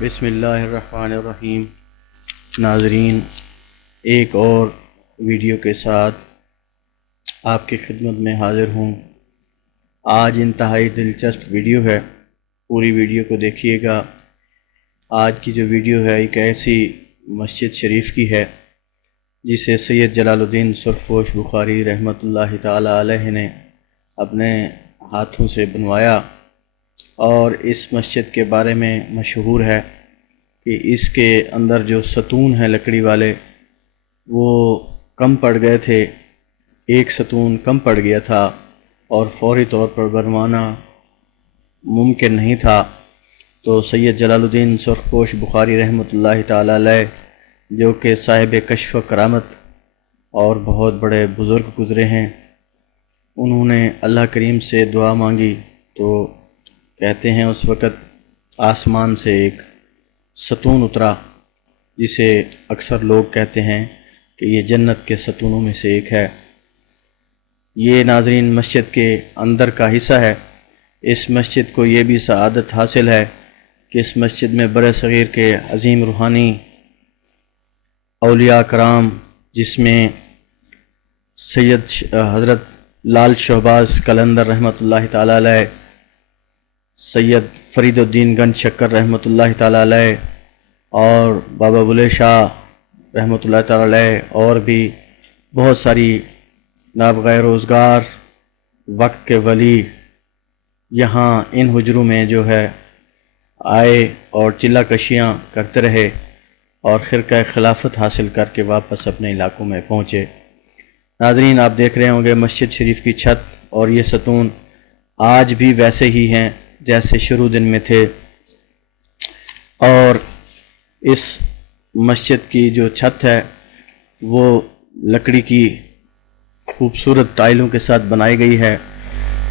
بسم اللہ الرحمن الرحیم۔ ناظرین، ایک اور ویڈیو کے ساتھ آپ کی خدمت میں حاضر ہوں۔ آج انتہائی دلچسپ ویڈیو ہے، پوری ویڈیو کو دیکھیے گا۔ آج کی جو ویڈیو ہے ایک ایسی مسجد شریف کی ہے جسے سید جلال الدین سرخپوش بخاری رحمۃ اللہ تعالی علیہ نے اپنے ہاتھوں سے بنوایا، اور اس مسجد کے بارے میں مشہور ہے کہ اس کے اندر جو ستون ہیں لکڑی والے وہ کم پڑ گئے تھے، ایک ستون کم پڑ گیا تھا اور فوری طور پر بنوانا ممکن نہیں تھا۔ تو سید جلال الدین سرخپوش بخاری رحمۃ اللہ تعالی علیہ، جو کہ صاحب کشف و کرامت اور بہت بڑے بزرگ گزرے ہیں، انہوں نے اللہ کریم سے دعا مانگی تو کہتے ہیں اس وقت آسمان سے ایک ستون اترا، جسے اکثر لوگ کہتے ہیں کہ یہ جنت کے ستونوں میں سے ایک ہے۔ یہ ناظرین مسجد کے اندر کا حصہ ہے۔ اس مسجد کو یہ بھی سعادت حاصل ہے کہ اس مسجد میں بر صغیر کے عظیم روحانی اولیاء کرام، جس میں سید حضرت لال شہباز قلندر رحمۃ اللہ تعالی علیہ، سید فرید الدین گنج شکر رحمۃ اللہ تعالی علیہ، اور بابا بلے شاہ رحمۃ اللہ تعالی علیہ، اور بھی بہت ساری نابغہ روزگار وقت کے ولی یہاں ان حجروں میں جو ہے آئے اور چلہ کشیاں کرتے رہے اور خرقہ خلافت حاصل کر کے واپس اپنے علاقوں میں پہنچے۔ ناظرین، آپ دیکھ رہے ہوں گے مسجد شریف کی چھت اور یہ ستون آج بھی ویسے ہی ہیں جیسے شروع دن میں تھے، اور اس مسجد کی جو چھت ہے وہ لکڑی کی خوبصورت ٹائلوں کے ساتھ بنائی گئی ہے۔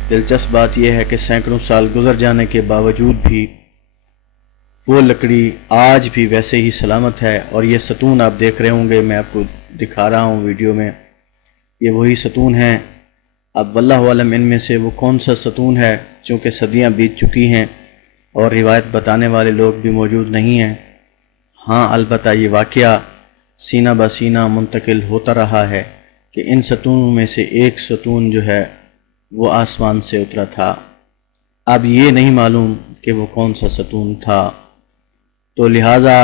دلچسپ بات یہ ہے کہ سینکڑوں سال گزر جانے کے باوجود بھی وہ لکڑی آج بھی ویسے ہی سلامت ہے، اور یہ ستون آپ دیکھ رہے ہوں گے، میں آپ کو دکھا رہا ہوں ویڈیو میں، یہ وہی ستون ہیں۔ اب واللہ عالم ان میں سے وہ کون سا ستون ہے، چونکہ صدیاں بیت چکی ہیں اور روایت بتانے والے لوگ بھی موجود نہیں ہیں۔ ہاں، البتہ یہ واقعہ سینہ بہ سینہ منتقل ہوتا رہا ہے کہ ان ستونوں میں سے ایک ستون جو ہے وہ آسمان سے اترا تھا۔ اب یہ نہیں معلوم کہ وہ کون سا ستون تھا، تو لہٰذا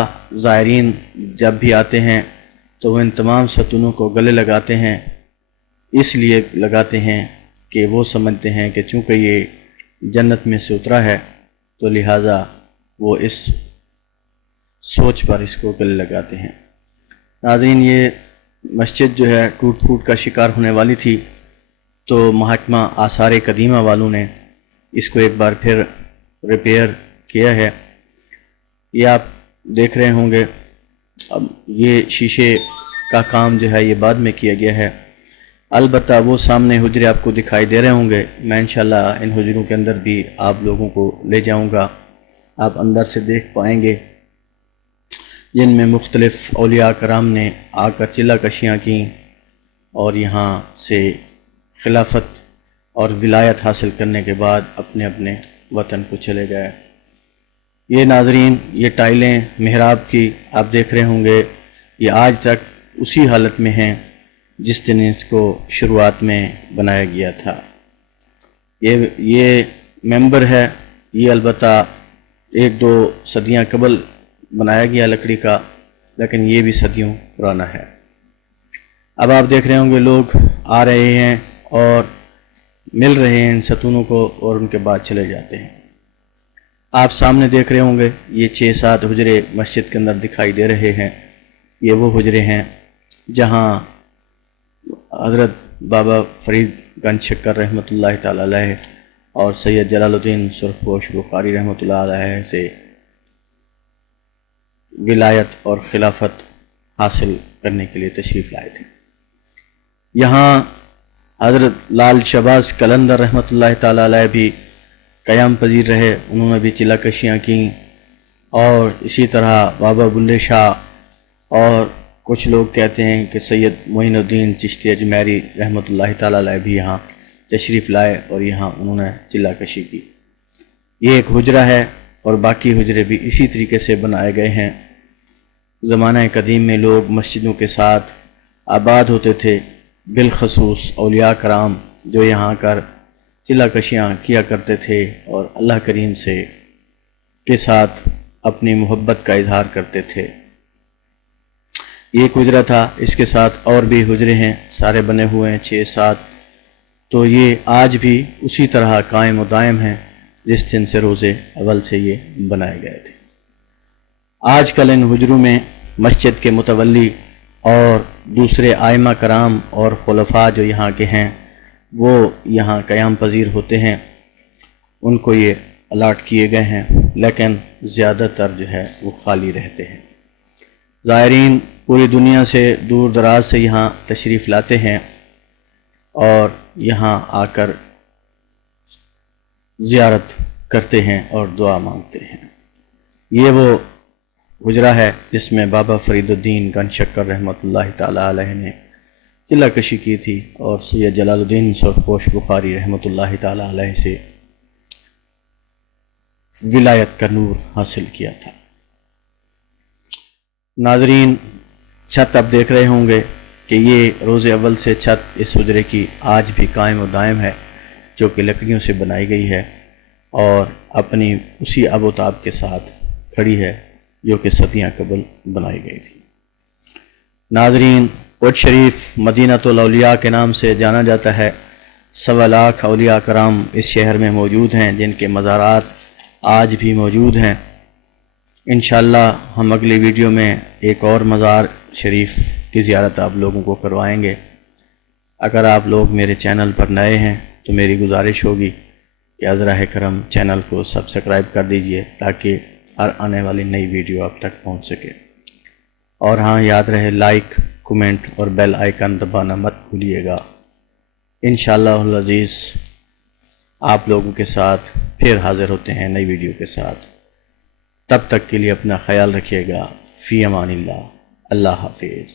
زائرین جب بھی آتے ہیں تو وہ ان تمام ستونوں کو گلے لگاتے ہیں، اس لیے لگاتے ہیں کہ وہ سمجھتے ہیں کہ چونکہ یہ جنت میں سے اترا ہے تو لہٰذا وہ اس سوچ پر اس کو گلے لگاتے ہیں۔ ناظرین، یہ مسجد جو ہے ٹوٹ پھوٹ کا شکار ہونے والی تھی، تو محکمہ آثار قدیمہ والوں نے اس کو ایک بار پھر ریپیئر کیا ہے۔ یہ آپ دیکھ رہے ہوں گے، اب یہ شیشے کا کام جو ہے یہ بعد میں کیا گیا ہے۔ البتہ وہ سامنے حجرے آپ کو دکھائی دے رہے ہوں گے، میں انشاءاللہ ان حجروں کے اندر بھی آپ لوگوں کو لے جاؤں گا، آپ اندر سے دیکھ پائیں گے، جن میں مختلف اولیاء کرام نے آ کر چلہ کشیاں کیں اور یہاں سے خلافت اور ولایت حاصل کرنے کے بعد اپنے اپنے وطن کو چلے گئے۔ یہ ناظرین، یہ ٹائلیں محراب کی آپ دیکھ رہے ہوں گے، یہ آج تک اسی حالت میں ہیں جس دن اس کو شروعات میں بنایا گیا تھا۔ یہ ممبر ہے، یہ البتہ ایک دو صدیاں قبل بنایا گیا لکڑی کا، لیکن یہ بھی صدیوں پرانا ہے۔ اب آپ دیکھ رہے ہوں گے لوگ آ رہے ہیں اور مل رہے ہیں ان ستونوں کو اور ان کے بعد چلے جاتے ہیں۔ آپ سامنے دیکھ رہے ہوں گے یہ 6-7 حجرے مسجد کے اندر دکھائی دے رہے ہیں، یہ وہ حجرے ہیں جہاں حضرت بابا فرید گنج شکر رحمۃ اللہ تعالی علیہ اور سید جلال الدین سرخپوش بخاری رحمۃ اللہ علیہ سے ولایت اور خلافت حاصل کرنے کے لیے تشریف لائے تھے۔ یہاں حضرت لال شہباز قلندر رحمۃ اللہ تعالی علیہ بھی قیام پذیر رہے، انہوں نے بھی چلہ کشیاں کیں، اور اسی طرح بابا بلے شاہ، اور کچھ لوگ کہتے ہیں کہ سید معین الدین چشتی اجمیری رحمۃ اللہ تعالی علیہ بھی یہاں تشریف لائے اور یہاں انہوں نے چلہ کشی کی۔ یہ ایک حجرہ ہے اور باقی حجرے بھی اسی طریقے سے بنائے گئے ہیں۔ زمانہ قدیم میں لوگ مسجدوں کے ساتھ آباد ہوتے تھے، بالخصوص اولیاء کرام جو یہاں کر چلہ کشیاں کیا کرتے تھے اور اللہ کریم کے ساتھ اپنی محبت کا اظہار کرتے تھے۔ یہ ایک حجرہ تھا، اس کے ساتھ اور بھی حجرے ہیں، سارے بنے ہوئے ہیں 6-7، تو یہ آج بھی اسی طرح قائم و دائم ہیں جس دن سے روز اول سے یہ بنائے گئے تھے۔ آج کل ان حجروں میں مسجد کے متولی اور دوسرے ائمہ کرام اور خلفاء جو یہاں کے ہیں وہ یہاں قیام پذیر ہوتے ہیں، ان کو یہ الاٹ کیے گئے ہیں، لیکن زیادہ تر جو ہے وہ خالی رہتے ہیں۔ زائرین پوری دنیا سے دور دراز سے یہاں تشریف لاتے ہیں اور یہاں آ کر زیارت کرتے ہیں اور دعا مانگتے ہیں۔ یہ وہ حجرہ ہے جس میں بابا فرید الدین گن شکر رحمۃ اللہ تعالی علیہ نے چلہ کشی کی تھی اور سید جلال الدین سرخپوش بخاری رحمۃ اللہ تعالی علیہ سے ولایت کا نور حاصل کیا تھا۔ ناظرین، چھت اب دیکھ رہے ہوں گے کہ یہ روز اول سے چھت اس حجرے کی آج بھی قائم و دائم ہے، جو کہ لکڑیوں سے بنائی گئی ہے اور اپنی اسی آب و تاب کے ساتھ کھڑی ہے جو کہ صدیاں قبل بنائی گئی تھی۔ ناظرین، کوٹ شریف مدینۃ الاولیاء کے نام سے جانا جاتا ہے۔ 1.25 لاکھ اولیاء کرام اس شہر میں موجود ہیں جن کے مزارات آج بھی موجود ہیں۔ انشاءاللہ ہم اگلی ویڈیو میں ایک اور مزار شریف کی زیارت آپ لوگوں کو کروائیں گے۔ اگر آپ لوگ میرے چینل پر نئے ہیں تو میری گزارش ہوگی کہ عذرا کرم چینل کو سبسکرائب کر دیجئے تاکہ ہر آنے والی نئی ویڈیو آپ تک پہنچ سکے۔ اور ہاں، یاد رہے لائک، کومنٹ اور بیل آئیکن دبانا مت بھولیے گا۔ انشاءاللہ العزیز آپ لوگوں کے ساتھ پھر حاضر ہوتے ہیں نئی ویڈیو کے ساتھ۔ تب تک کے لیے اپنا خیال رکھیے گا۔ فی امان اللہ، اللہ حافظ۔